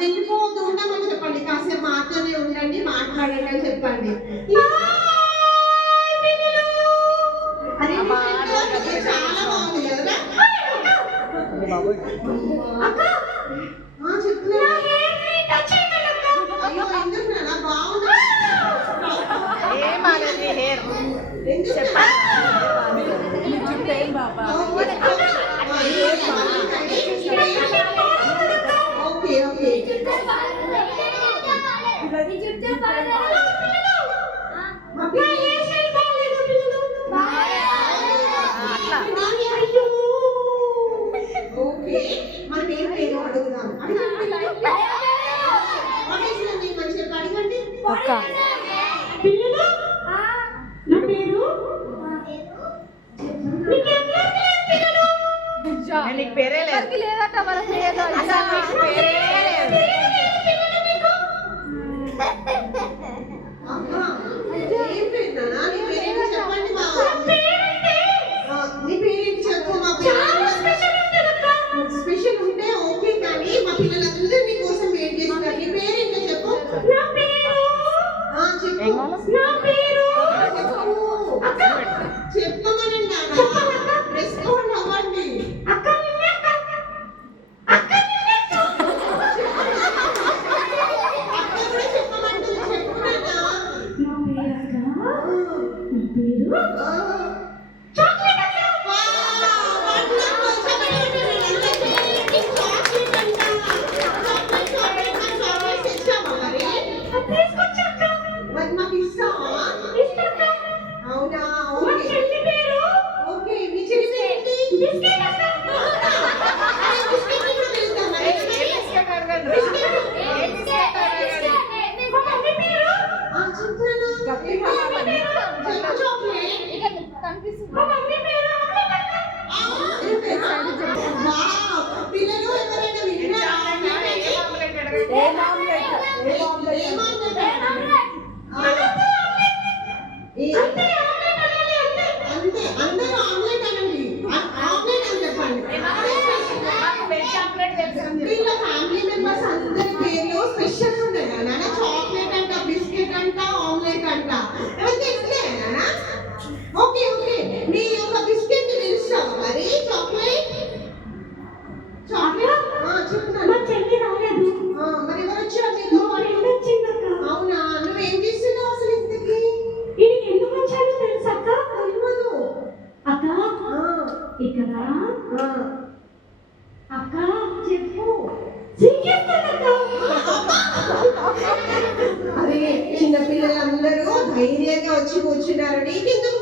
వెళ్ళిపోతూ ఉండమని చెప్పండి, కాసేపు మాతోనే ఉండండి, మాట్లాడండి అని చెప్పండి. అది చాలా బాగుంది కదా. చెప్తున్నా అయ్యో ఎందుకు బాగుంది ఓకే ఓకే ఓకే మనం ఏం పేరు అడుగుదాం. అడగండి పిల్లలు. నా పేరు నీకు పేరే లేదు లేదట మన పేరు స్పెషల్ ఉంటే ఓకే, కానీ మా పిల్లలందరూ నీ కోసం వెయిట్ చేస్తున్నారు. నీ పేరు ఏంటో చెప్పు. చెప్పమనండి, రెస్పాండ్ అవ్వండి. పిల్లలు ఎవరైనా విన్నారా? అందరూ ఆమ్లెట్ అనండి, ఆమ్లెట్ అని చెప్పండి. వీళ్ళ ఫ్యామిలీ మెంబర్స్ అందరి పేర్లు స్పెషల్ ఉన్నాయి నాన్న. చాక్లెట్ అంట, బిస్కెట్ అంట, ఆమ్లెట్ అంట. ఓకే ఓకే, నీ యొక్క బిస్కెట్ తెలుస్తావా మరి? చాక్లెట్ చాక్లెట్ చెప్తాను. చెల్లి రాలేదు. మరి ఎవరు వచ్చారు నీకు? అవునా, నువ్వేం చేస్తున్నావు అసలు ఇంతకి? ఇది ఎందుకు వచ్చానో తెలుసా అక్క? తెలియదు అక్క. ఇక్కడ అక్క చెప్పు. అదే చిన్నపిల్లలందరూ ధైర్యంగా వచ్చి కూర్చున్నారు. నీకెందుకు